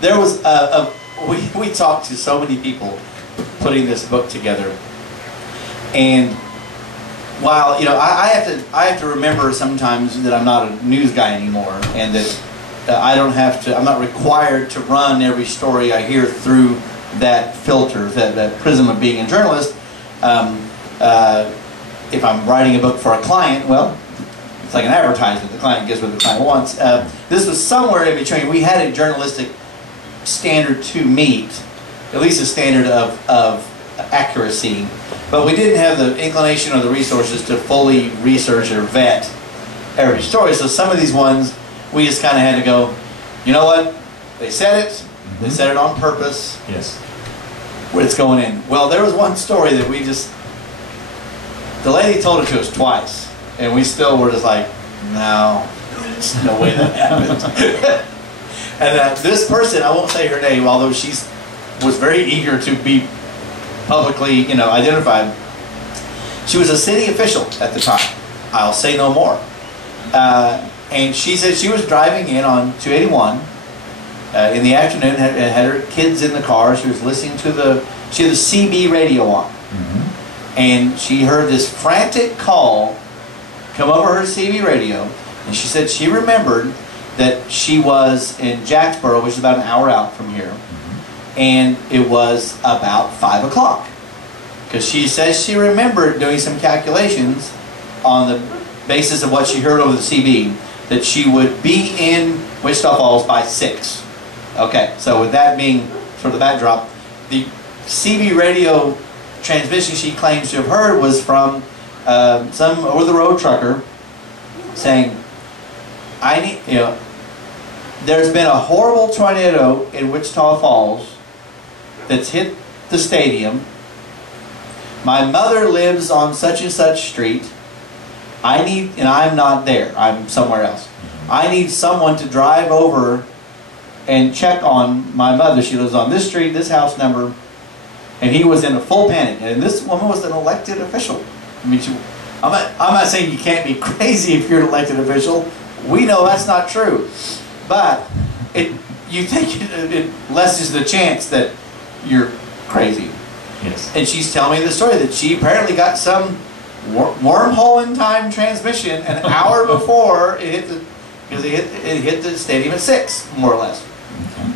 There was we talked to so many people putting this book together, and while I have to remember sometimes that I'm not a news guy anymore, and that I'm not required to run every story I hear through that filter, that prism of being a journalist. If I'm writing a book for a client, well, it's like an advertisement. The client gets what the client wants. This was somewhere in between. We had a journalistic standard to meet, at least a standard of accuracy, but we didn't have the inclination or the resources to fully research or vet every story. So some of these ones, we just kind of had to go, you know what? They said it. They said it on purpose. Yes. It's going in. Well, there was one story that the lady told it to us twice, and we still were just like, no, there's no way that happened. And this person, I won't say her name, although she was very eager to be publicly, identified. She was a city official at the time. I'll say no more. And she said she was driving in on 281 in the afternoon, had her kids in the car. She was listening to she had the CB radio on. And she heard this frantic call come over her CB radio, and she said she remembered that she was in Jacksboro, which is about an hour out from here, and it was about 5 o'clock. Because she says she remembered doing some calculations on the basis of what she heard over the CB, that she would be in Wichita Falls by 6. Okay, so with that being sort of the backdrop, the CB radio transmission she claims to have heard was from some over-the-road trucker saying, there's been a horrible tornado in Wichita Falls that's hit the stadium. My mother lives on such and such street. And I'm not there. I'm somewhere else. I need someone to drive over and check on my mother. She lives on this street, this house number. And he was in a full panic. And this woman was an elected official. I mean, I'm not saying you can't be crazy if you're an elected official. We know that's not true. But you think it lessens the chance that you're crazy. Yes. And she's telling me the story that she apparently got some wormhole in time transmission an hour before it hit it hit the stadium at 6, more or less. Okay.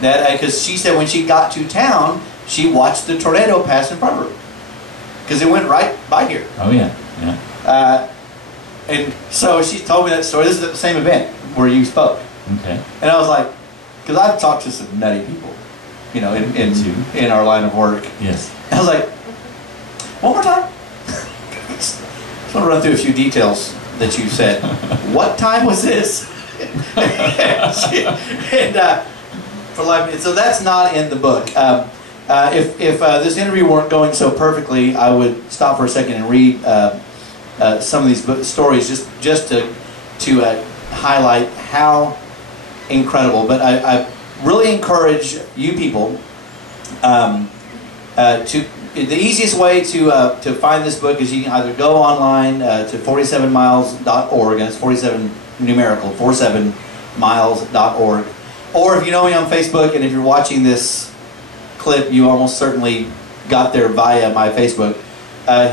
That because she said when she got to town, she watched the tornado pass in front of her because it went right by here. Oh yeah, yeah. And so she told me that story. This is at the same event where you spoke. Okay. And I was like, because I've talked to some nutty people, in our line of work. Yes. And I was like, one more time. Just want to run through a few details that you said. What time was this? So that's not in the book. If this interview weren't going so perfectly, I would stop for a second and read some of these stories just to highlight how incredible. But I really encourage you people the easiest way to find this book is you can either go online to 47miles.org, and it's 47 numerical, 47miles.org, or if you know me on Facebook and if you're watching this clip, you almost certainly got there via my Facebook.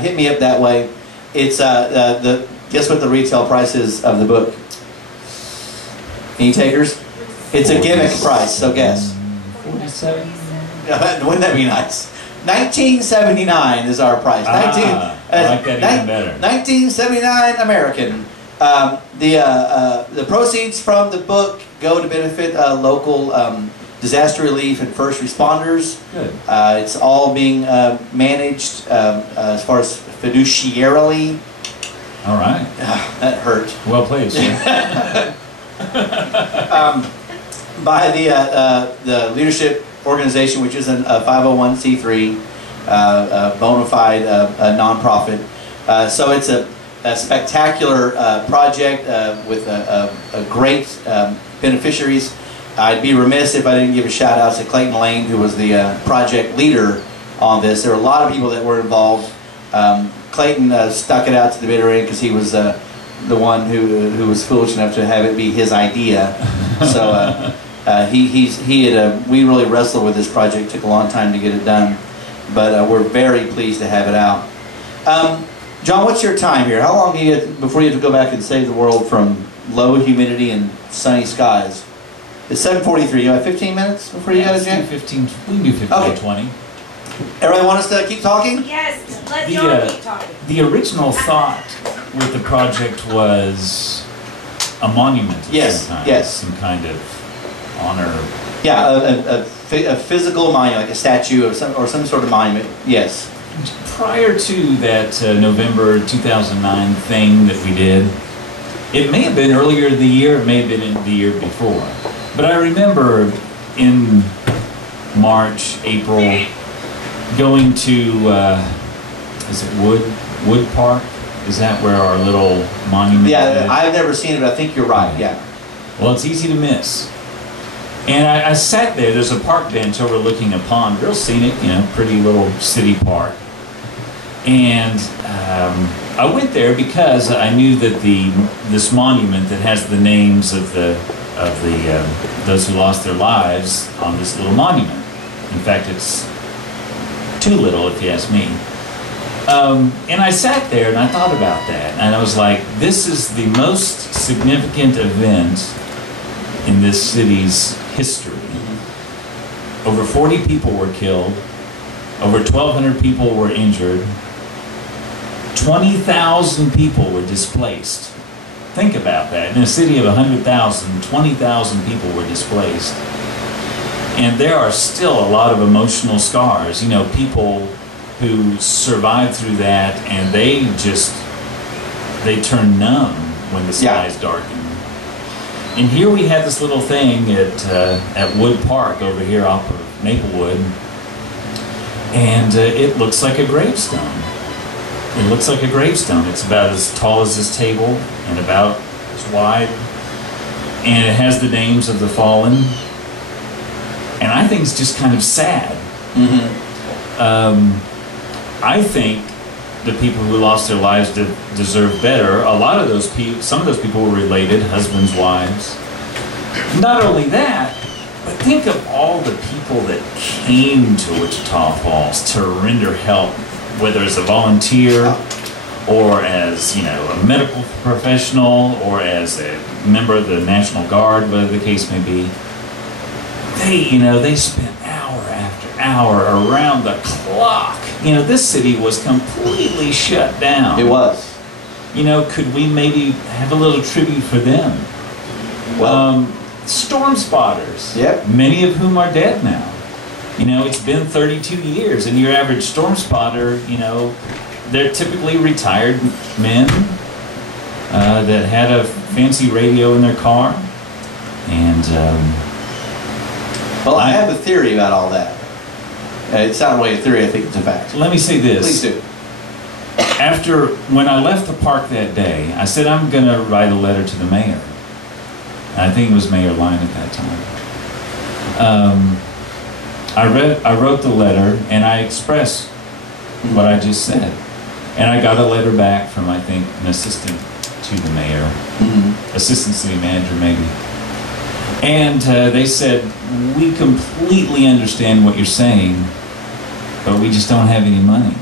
Hit me up that way. It's guess what the retail price is of the book? Any takers? It's a gimmick price, so guess. 47. Wouldn't that be nice? $19.79 is our price. I like that even better. $19.79 American. The proceeds from the book go to benefit local disaster relief and first responders. Good. It's all being managed as far as fiduciarily. All right. That hurt. Well played, sir. By the leadership organization, which is a 501c3 bona fide nonprofit. So it's a spectacular project with great beneficiaries. I'd be remiss if I didn't give a shout out to Clayton Lane, who was the project leader on this. There were a lot of people that were involved. Clayton stuck it out to the bitter end because he was the one who was foolish enough to have it be his idea. So We really wrestled with this project. Took a long time to get it done, but we're very pleased to have it out. John, what's your time here? How long do you get before you have to go back and save the world from low humidity and sunny skies? It's 7:43. You have 15 minutes before you got to jam? 15. We can do 15 Okay. to 20. Everybody want us to keep talking? Yes, let John keep talking. The original thought with the project was a monument of Yes, some kind. yes. Some kind of honor. Yeah, a physical monument, like a statue or some sort of monument. Yes. Prior to that November 2009 thing that we did, it may have been earlier in the year, it may have been in the year before. But I remember in March, April, going to, is it Wood Park? Is that where our little monument Yeah, is? I've never seen it, but I think you're right, yeah. Well, it's easy to miss. And I sat there, there's a park bench overlooking a pond, real scenic, pretty little city park. And I went there because I knew that this monument that has the names of those who lost their lives on this little monument. In fact, it's too little if you ask me. And I sat there and I thought about that, and I was like, this is the most significant event in this city's history. Over 40 people were killed, over 1,200 people were injured, 20,000 people were displaced. Think about that. In a city of 100,000, 20,000 people were displaced. And there are still a lot of emotional scars. People who survived through that, and they turn numb when the skies darken. And here we have this little thing at Wood Park over here off of Maplewood, and it looks like a gravestone. It looks like a gravestone. It's about as tall as this table and about as wide, and it has the names of the fallen. And I think it's just kind of sad. I think the people who lost their lives deserve better. A lot of those people, some of those people were related, husbands, wives. Not only that, but think of all the people that came to Wichita Falls to render help, whether as a volunteer or as, a medical professional or as a member of the National Guard, whatever the case may be. They spent hour after hour around the clock. This city was completely shut down. It was. Could we maybe have a little tribute for them? Well, storm spotters. Yep. Many of whom are dead now. It's been 32 years, and your average storm spotter, they're typically retired men that had a fancy radio in their car. And well, I have a theory about all that. It's not really a theory, I think it's a fact. Let me say this. Please do. When I left the park that day, I said I'm going to write a letter to the mayor. And I think it was Mayor Line at that time. I wrote the letter and I expressed what I just said. And I got a letter back from, I think, an assistant to the mayor, assistant city manager maybe. And they said, we completely understand what you're saying, but we just don't have any money.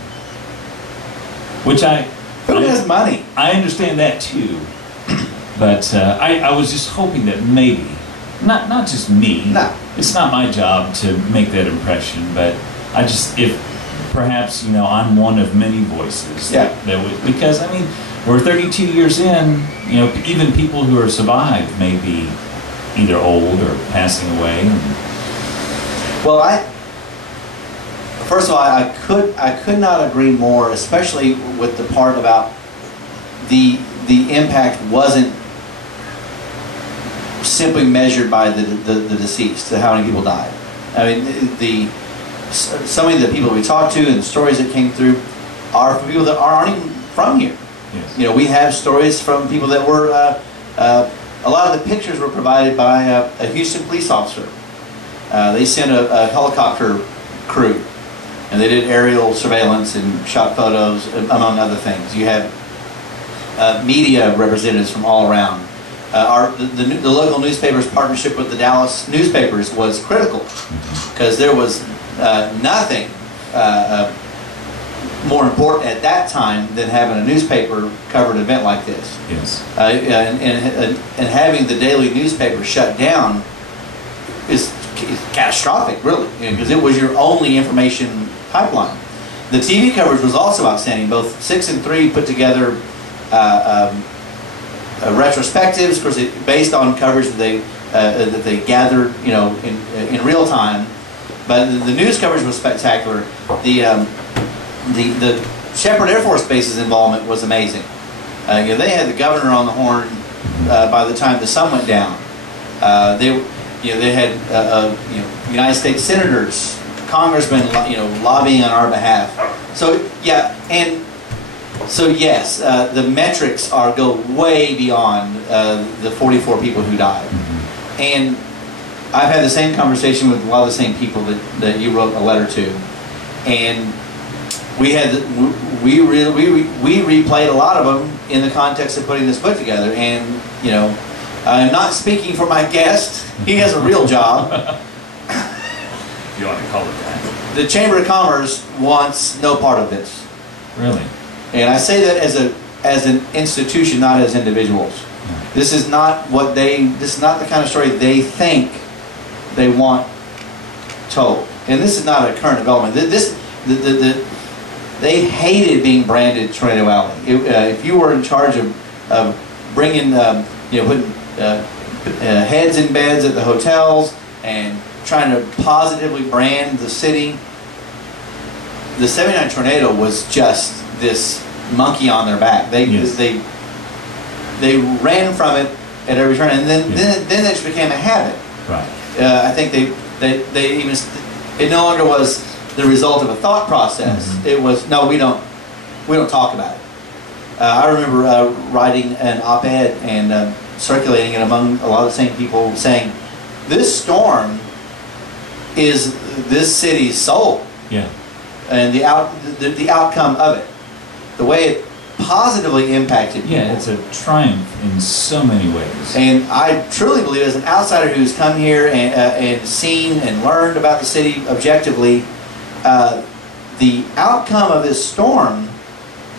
Which Who has money? I understand that too. But I was just hoping that maybe, not just me, No. It's not my job to make that impression, but if perhaps, I'm one of many voices. Yeah. Because, we're 32 years in, even people who are survived may be either old or passing away. Well, first of all, I could not agree more, especially with the part about the impact wasn't simply measured by the deceased, to how many people died. Some of the people we talked to and the stories that came through are from people that aren't even from here. Yes. We have stories from people that were, a lot of the pictures were provided by a Houston police officer. They sent a helicopter crew, and they did aerial surveillance and shot photos, among other things. You have media representatives from all around. the local newspaper's partnership with the Dallas newspapers was critical, because there was nothing more important at that time than having a newspaper cover an event like this. Yes. And having the daily newspaper shut down is catastrophic, really, because it was your only information pipeline. The TV coverage was also outstanding. Both 6 and 3 put together retrospectives, of course, based on coverage that they gathered, you know, in real time. But the news coverage was spectacular. The Shepherd Air Force Base's involvement was amazing. You know, they had the governor on the horn by the time the sun went down. They had you know, United States senators, congressmen, you know, lobbying on our behalf. So yeah, and so yes, the metrics go way beyond the 44 people who died. And I've had the same conversation with a lot of the same people that you wrote a letter to, and we replayed a lot of them in the context of putting this book together. And you know, I'm not speaking for my guest; he has a real job. If you want to call it that. The Chamber of Commerce wants no part of this. Really? And I say that as an institution, not as individuals. This is not what this is not the kind of story they think they want told. And this is not a current development. They hated being branded Tornado Alley. If you were in charge of bringing, you know, putting heads in beds at the hotels and trying to positively brand the city, the '79 tornado was just this monkey on their back. They ran from it at every turn, and then it just became a habit. Right. I think they even, it no longer was the result of a thought process. It was, no, we don't talk about it. I remember writing an op-ed and circulating it among a lot of the same people, saying, "This storm is this city's soul." Yeah. And the outcome of it, the way it positively impacted people. Yeah, it's a triumph in so many ways. And I truly believe, as an outsider who's come here and seen and learned about the city objectively, the outcome of this storm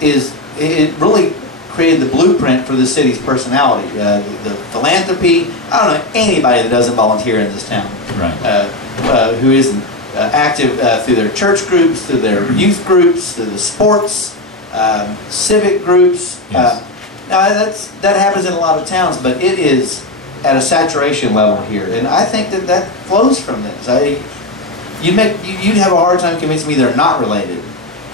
it really created the blueprint for the city's personality. The philanthropy. I don't know anybody that doesn't volunteer in this town. Right. Who isn't active through their church groups, through their youth groups, through the sports, civic groups. Yes. Now that happens in a lot of towns, but it is at a saturation level here, and I think that flows from this. You'd have a hard time convincing me they're not related.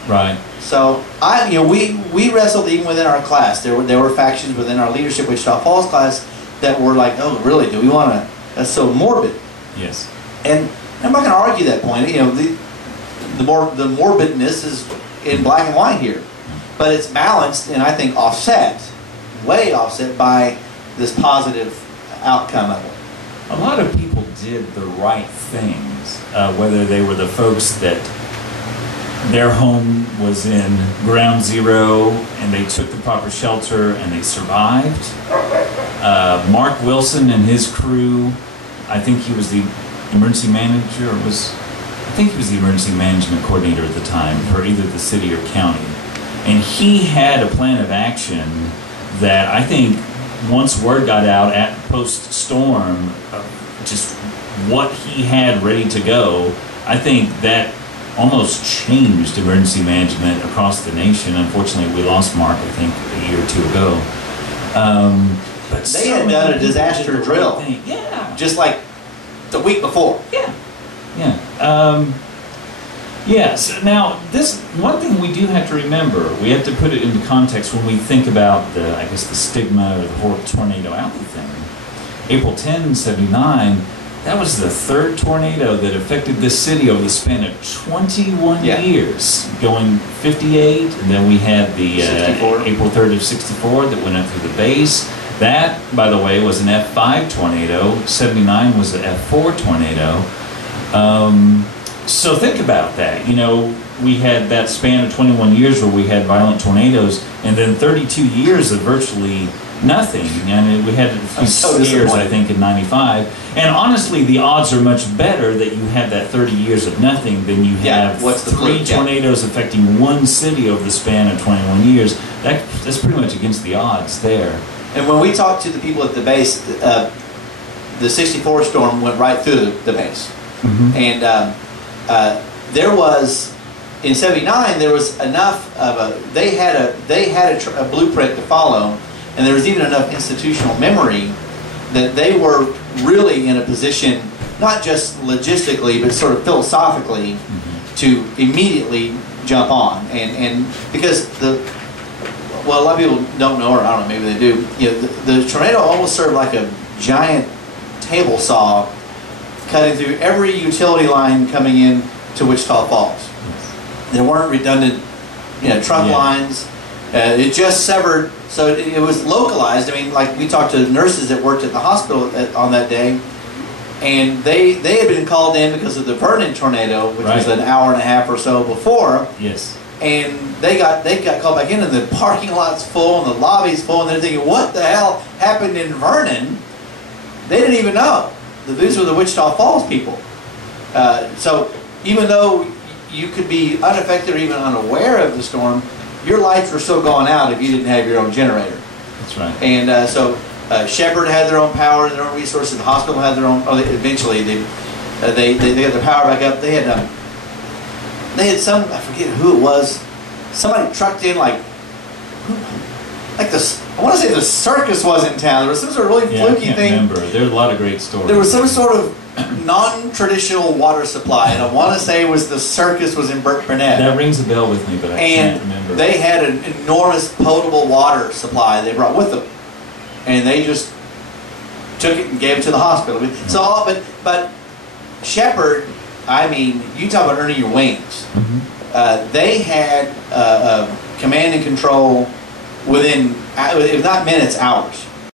Right. So we wrestled even within our class. There were factions within our leadership Wichita Falls class that were like, "Oh, really? Do we want to?" That's so morbid. Yes. And I'm not going to argue that point. You know, the morbidness is in black and white here, but it's balanced and I think way offset by this positive outcome of it. A lot of people did the right things, whether they were the folks that their home was in ground zero and they took the proper shelter and they survived. Mark Wilson and his crew, I think he was the emergency manager, I think he was the emergency management coordinator at the time for either the city or county. And he had a plan of action that I think once word got out at post-storm, just what he had ready to go, I think that almost changed emergency management across the nation. Unfortunately, we lost Mark, I think, a year or two ago. But they had done a disaster drill. Yeah. Just like the week before. Yeah. Yeah. Yes. Now, this one thing we do have to remember, we have to put it into context when we think about the stigma or the whole Tornado Alley thing. April 10, '79, that was the third tornado that affected this city over the span of 21 years, going 58, and then we had the April 3rd of '64 that went up through the base. That, by the way, was an F5 tornado. '79 was an F4 tornado. So think about that. You know, we had that span of 21 years where we had violent tornadoes, and then 32 years of virtually nothing. And we had a few so scares, I think, in '95. And honestly, the odds are much better that you have that 30 years of nothing than you have what's the three fluke? tornadoes affecting one city over the span of 21 years. That's pretty much against the odds there. And when we talked to the people at the base, the 64 storm went right through the base. Mm-hmm. And there was, in '79, there was enough of they had a blueprint to follow, and there was even enough institutional memory that they were really in a position, not just logistically, but sort of philosophically, to immediately jump on. And because a lot of people don't know, or I don't know, maybe they do, you know, the tornado almost served like a giant table saw cutting through every utility line coming in to Wichita Falls. There weren't redundant, you know, trunk lines. It just severed, so it was localized. I mean, like we talked to nurses that worked at the hospital on that day, and they had been called in because of the Vernon tornado, which was an hour and a half or so before. Yes. And they got called back in, and the parking lot's full, and the lobby's full, and they're thinking, what the hell happened in Vernon? They didn't even know. These were the Wichita Falls people. So even though you could be unaffected or even unaware of the storm, your lights were still going out if you didn't have your own generator. That's right. And so Shepherd had their own power, their own resources. The hospital had their own. Eventually, they got their power back up. They had some, I forget who it was. Somebody trucked in like this. I want to say the circus was in town. There was some sort of really fluky thing. I remember. There are a lot of great stories. There was some sort of non-traditional water supply, and I want to say the circus was in Burnett. That rings a bell with me, but I can't remember. And they had an enormous potable water supply they brought with them, and they just took it and gave it to the hospital. So, but Shepherd, I mean, you talk about earning your wings. They had command and control within, if not minutes, hours.